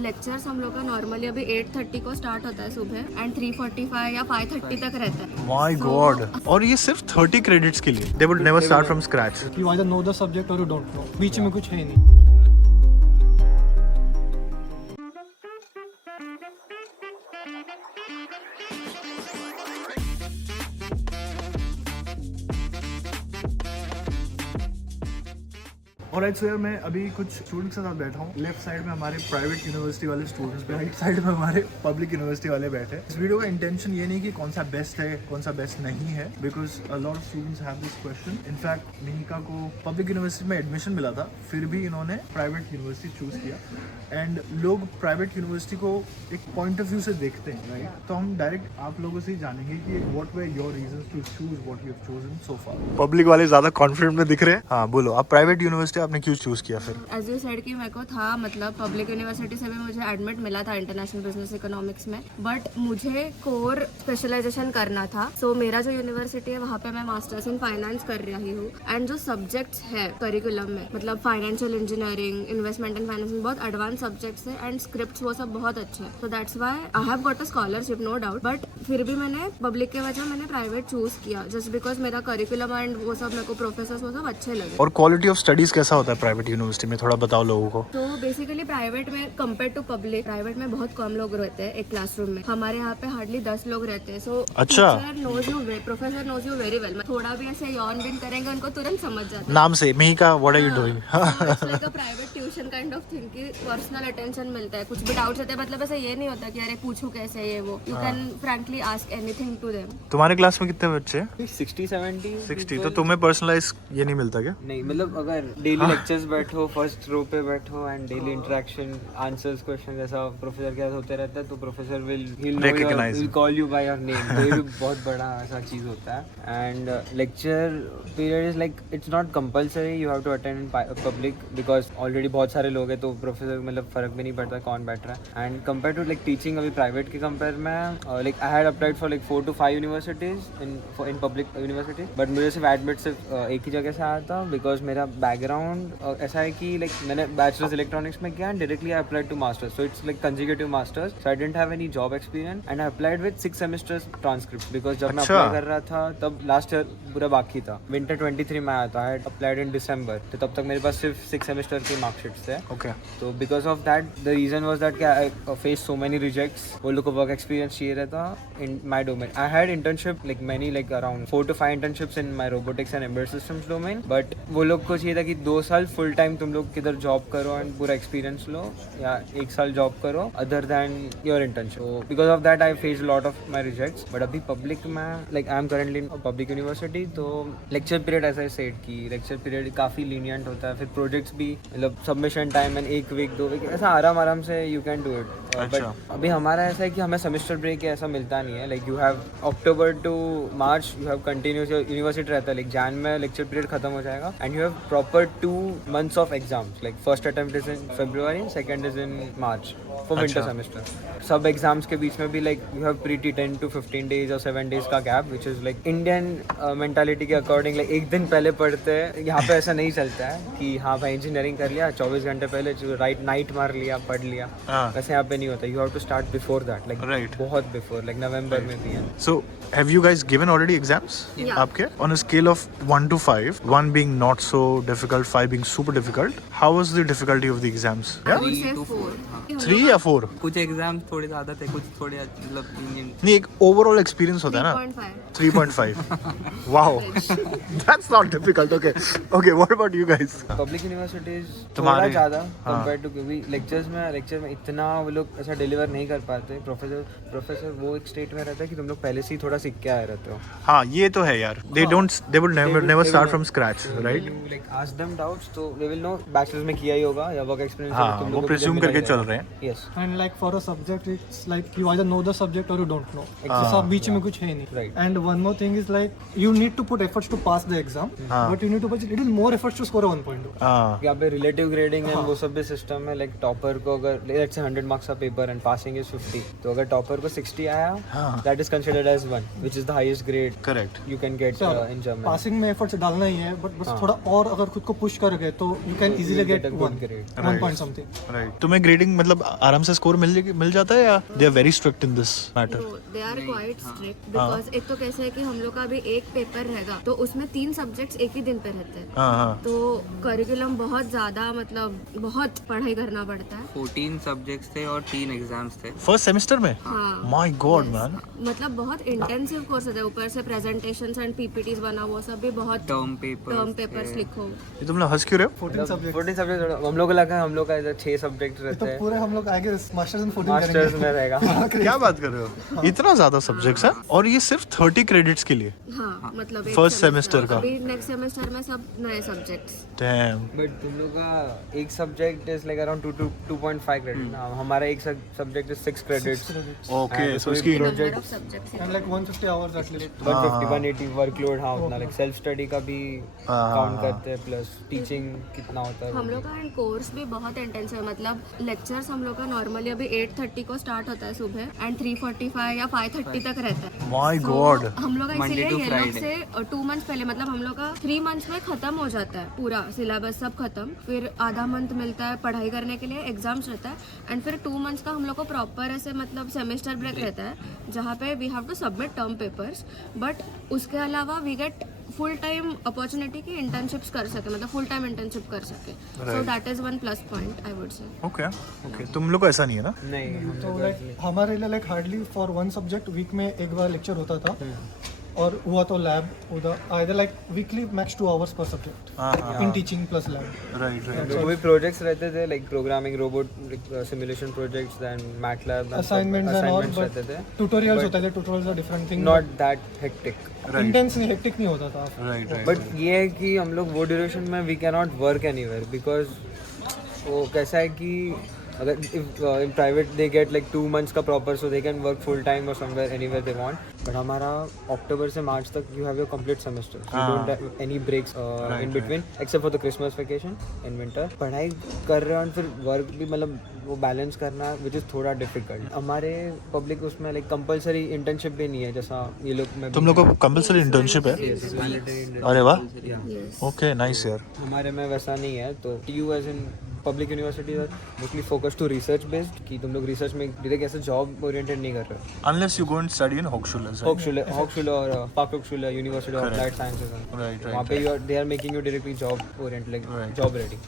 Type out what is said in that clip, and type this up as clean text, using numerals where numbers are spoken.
Lectures हम लोग का नॉर्मली अभी 8:30 को स्टार्ट होता है सुबह एंड 3:45 या 5:30 तक रहता है। माय गॉड, और ये सिर्फ 30 क्रेडिट्स के लिए। They would never start from scratch. You either know the subject और यू डोंट नो, बीच में कुछ है नहीं। ऑलराइट सो यार, मैं अभी कुछ स्टूडेंट्स के साथ बैठा हूँ। लेफ्ट साइड में हमारे प्राइवेट यूनिवर्सिटी वाले स्टूडेंट्स, राइट साइड में हमारे पब्लिक यूनिवर्सिटी वाले बैठे हैं। इस वीडियो का इंटेंशन ये नहीं कि कौन सा बेस्ट है कौन सा बेस्ट नहीं है, because a lot of students have this question. In fact Mihika को पब्लिक यूनिवर्सिटी में एडमिशन मिला था, फिर भी इन्होंने प्राइवेट यूनिवर्सिटी चूज किया। एंड लोग प्राइवेट यूनिवर्सिटी को एक पॉइंट ऑफ व्यू से देखते हैं, राइट? तो हम डायरेक्ट आप लोगों से ही जानेंगे कि what were your reasons to choose what you have chosen so far. Public वाले ज्यादा कॉन्फिडेंट में दिख रहे हैं। हाँ बोलो, आप प्राइवेट यूनिवर्सिटी आपने क्यों चूज किया? एज यू सेड कि मेरे को था मतलब पब्लिक यूनिवर्सिटी से भी मुझे एडमिट मिला था इंटरनेशनल बिजनेस इकोनॉमिक्स में, बट मुझे कोर स्पेशलाइजेशन करना था। सो मेरा जो यूनिवर्सिटी है वहाँ पे मैं मास्टर्स इन फाइनेंस कर रही हूँ एंड जो सब्जेक्ट्स है करिकुलम में मतलब financial engineering, investment and financing, बहुत एडवांस सब्जेक्ट्स है एंड स्क्रिप्ट्स वो सब बहुत अच्छे हैं। So that's why I have got a scholarship no doubt, but फिर भी मैंने पब्लिक के वजह मैंने प्राइवेट चूज किया जस्ट बिकॉज मेरा करिकुलम एंड वो सब मेरे को प्रोफेसर वो सब अच्छे लगे। और क्वालिटी ऑफ स्टडीज कैसा होता है प्राइवेट यूनिवर्सिटी में, थोड़ा बताओ लोगों को। तो बेसिकली प्राइवेट में कंपेयर टू पब्लिक, प्राइवेट में बहुत कम लोग रहते हैं एक क्लासरूम में। हमारे यहाँ पे हार्डली 10 लोग रहते हैं। सो अच्छा, professor knows you very well. थोड़ा भी ऐसे यॉन बिन करेंगे उनको तुरंत समझ जाता है नाम से Mihika what are you doing. Like a private tuition kind of thing कि पर्सनल अटेंशन मिलता है। कुछ भी डाउट्स होते हैं मतलब ऐसा ये नहीं होता कि अरे पूछूं कैसे ये वो, you can frankly ask anything to them. तुम्हारे क्लास में कितने बच्चे? 60-70। तो तुम्हें पर्सनलाइज ये नहीं मिलता क्या? नहीं मतलब अगर डेली लेक्चर्स बैठो, फर्स्ट रो पे बैठो and daily interaction, answers, question जैसा प्रोफेसर के साथ होते रहता है तो professor will call you by your name. तो ये भी बहुत बड़ा ऐसा चीज होता है। And lecture period is like it's not compulsory, you have to attend in public because already बहुत सारे लोग हैं तो प्रोफेसर मतलब फर्क भी नहीं पड़ता कौन बैठ रहा है। And compare to like teaching अभी प्राइवेट के कंपेयर में like I had applied for like 4 to 5 universities in public university, but मुझे सिर्फ एडमिट सिर्फ एक ही जगह से आया था बिकॉज मेरा बैकग्राउंड ऐसा है कि लाइक मैंने बैचलर्स इलेक्ट्रॉनिक्स में किया and directly I applied to masters, so it's like consecutive masters. So I didn't have any job experience and I applied with 6 semesters transcript because जब मैं अप्लाई कर रहा था तब लास्ट ईयर पूरा बाकी था। विंटर 23 में आया था, आई हैड अप्लाइड इन दिसंबर, तो तब तक मेरे पास सिर्फ 6 सेमेस्टर की मार्कशीट्स थे। ओके, तो because of that the reason was that I face so many rejects. वो लोग को वर्क एक्सपीरियंस चाहिए रहता in my domain. I had internship like many like around 4 to 5 internships in my robotics and embedded systems domain, but वो लोग को चाहिए था कि 2 साल फुल टाइम तुम लोग किधर जॉब करो एंड पूरा एक्सपीरियंस लो, या 1 साल जॉब करो other than your internship. Because of that I face lot of my rejects. But अभी पब्लिक में like I am currently in public university, तो लेक्चर पीरियड ऐसा सेट की लेक्चर पीरियड काफ़ी लीनियंट होता है। फिर प्रोजेक्ट्स भी मतलब submission time and 1 week 2 week ऐसा आराम से you can do it. But अभी हमारा ऐसा है कि हमें सेमेस्टर ब्रेक ऐसा मिलता नहीं है। Like you have October to March you have continuous university रहता है। लाइक जैन में लेक्चर पीरियड खत्म हो जाएगा and you have proper 2 months of exams. Like first attempt is in February, second is in March for winter semester. सब exams के बीच में भी like you have pretty 10 to 15 days और 7 days का gap, which is like Indian mentality के according like एक दिन पहले पढ़ते हैं। यहाँ पे ऐसा नहीं चलता है कि हाँ भाई इंजीनियरिंग कर लिया 24 घंटे पहले नाइट मार लिया पढ़ लिया, वैसे यहाँ पे नहीं होता। You have to start before that, like बहुत बिफोर, लाइक नवंबर में भी है। So have you guys given already exams आपके? On a scale of 1 to 5, 1 being not so difficult, 5 being super difficult, how was the difficulty of the exams? 3 या 4? कुछ exam थोड़े ज्यादा थे, कुछ थोड़े मतलब नहीं, एक ओवरऑल एक्सपीरियंस होता है ना। 3.5 wow, that's not difficult. Okay, what about you guys? Public universities थोड़ा ज़्यादा कंपेयर टू, क्योंकि लेक्चर में इतना वो लोग ऐसा डिलीवर नहीं कर पाते। प्रोफेसर वो एक स्टेट में रहता है कि तुम लोग पहले से ही थोड़ा सीख के आए रहते हो। हाँ ये तो है यार, they would never start from scratch, right? Like ask them doubts, तो they will know बैचलर्स में किया ही होगा या वर्क एक्सपीरियंस तुम लोग प्रिज्यूम करके चल रहे हैं। Yes. And like for a subject, it's like you either know the subject or you don't know. जैसा बीच में कुछ है नहीं. Right. And one more thing is like you need to put efforts to pass the exam, but you need to put little more efforts to score a 1.2. यहाँ पे relative grading है, वो सब भी सिस्टम है। लाइक टॉपर को अगर let's say 100 marks का पेपर एंड पासिंग इज 50, तो अगर टॉपर को 60 आया हाँ. that is considered as 1, which is the highest grade Correct. you can get in German. Passing में एफर्ट्स डालना ही है, बट बस हाँ. थोड़ा और अगर खुद को पुश कर गए तो you can You easily will get get a good 1 grade. 1 point something. Right. तुम्हें ग्रेडिंग मतलब आराम से स्कोर मिल जाता है या they are very strict in this matter? They are quite strict because एक तो कैसे है कि हम लोग का अभी एक पेपर रहेगा तो उसमें 3 सब्जेक्ट्स एक ही दिन पे रहते हैं. हाँ हाँ. तो करिकुलम बहुत ज्यादा मतलब बहुत पढ़ाई करना पड़ता है. 14 सब्जेक्ट्स थे और 3 एग्जाम्स थे. फर्स्ट सेमेस्टर में? हाँ. My God man. मतलब बहुत इंटेंसिव कोर्स है. ऊपर से प्रेजेंटेशंस एंड पीपीटीज बना वो सब भी बहुत. टर्म पेपर्स पेपर्स लिखो. ये तुम लोग हंस क्यों रहे हो? 14 सब्जेक्ट 14 सब्जेक्ट हम लोग को लगा हम लोग का इधर 6 सब्जेक्ट रहते तो हैं. पूरे हम लोग आगे मास्टर्स इन 14 मास्टर्स में रहेगा. क्या बात कर रहे हो? इतना ज्यादा सब्जेक्ट्स हैं और ये सिर्फ 30 क्रेडिट्स के लिए? हाँ मतलब एक First semester का? अभी नेक्स्ट सेमेस्टर में सब नए सब्जेक्ट्स. डैम. बट तुम लोग का एक subject is like around 2.5 credit. हमारा एक subject is 6 credits. Okay And so so इसकी number of subjects. And like 150 hours at least. 150-180 workload. हाँ उतना लाइक सेल्फ स्टडी का भी हाँ, काउंट हाँ. करते हैं प्लस टीचिंग कितना होता है. हम लोग का कोर्स भी बहुत इंटेंस है. मतलब लेक्चर्स हम लोग का नॉर्मली अभी 8:30 को स्टार्ट होता है सुबह एंड 3:45 या 5:30 तक रहता है. My So, God. हम लोग का Monday इसीलिए to ये लोग Friday. से 2 मंथ्स पहले मतलब हम लोग का 3 मंथ्स में खत्म हो जाता है पूरा सिलेबस सब खत्म. फिर आधा मंथ मिलता है पढ़ाई करने के लिए, एग्जाम्स रहता है एंड फिर 2 मंथ्स का हम लोग को प्रॉपर ऐसे मतलब सेमेस्टर ब्रेक रहता है जहाँ पे we have to submit term papers. But उसके अलावा we get full time opportunity की इंटर्नशिप्स कर सके, मतलब फुल टाइम इंटर्नशिप कर सके. So that is 1 plus point I would say. Okay okay. तुम लोग को ऐसा नहीं है ना? नहीं हम तो लोग लाइक हमारे लिए like hardly for 1 subject weak में एक बार लेक्चर होता था और हुआ तो लैब उधर either like weekly max 2 hours पर सब्जेक्ट हाँ हाँ. In teaching plus lab. Right right. कोई प्रोजेक्ट्स रहते थे like programming robot simulation projects then MATLAB assignments and all रहते थे. बट ट्यूटोरियल्स होते थे. Tutorials are different thing. Not that hectic. Intense नहीं हेक्टिक नहीं होता था. Right right. बट ये है कि हम लोग वो ड्यूरेशन में we can not work anywhere because वो कैसा है कि अगर in private they get like 2 months का proper so they can work full time और somewhere anywhere they want. But हमारा अक्टूबर से मार्च तक you have your complete semester. You don't have any breaks in between except for the Christmas vacation in winter. पढ़ाई कर रहे हो और फिर वर्क भी मतलब वो बैलेंस करना विच इज़ थोड़ा डिफिकल्ट. हमारे पब्लिक उसमें लाइक कंपलसरी इंटर्नशिप भी नहीं है जैसा ये लोग में. तुम लोग को कंपलसरी इंटर्नशिप है? अरे वाह. Yes. ओके नाइस यार. हमारे में वैसा नहीं है. तो TU as in public university mostly focus to research based कि तुम लोग रिसर्च में डायरेक्ट ऐसे जॉब ओरिएंटेड नहीं कर रहे हो. Unless you go and study in Hochschule. Hochschule और Fachhochschule university of Correct. Applied sciences Right, right, वहाँ पे they are making you directly job oriented like Right. Job ready.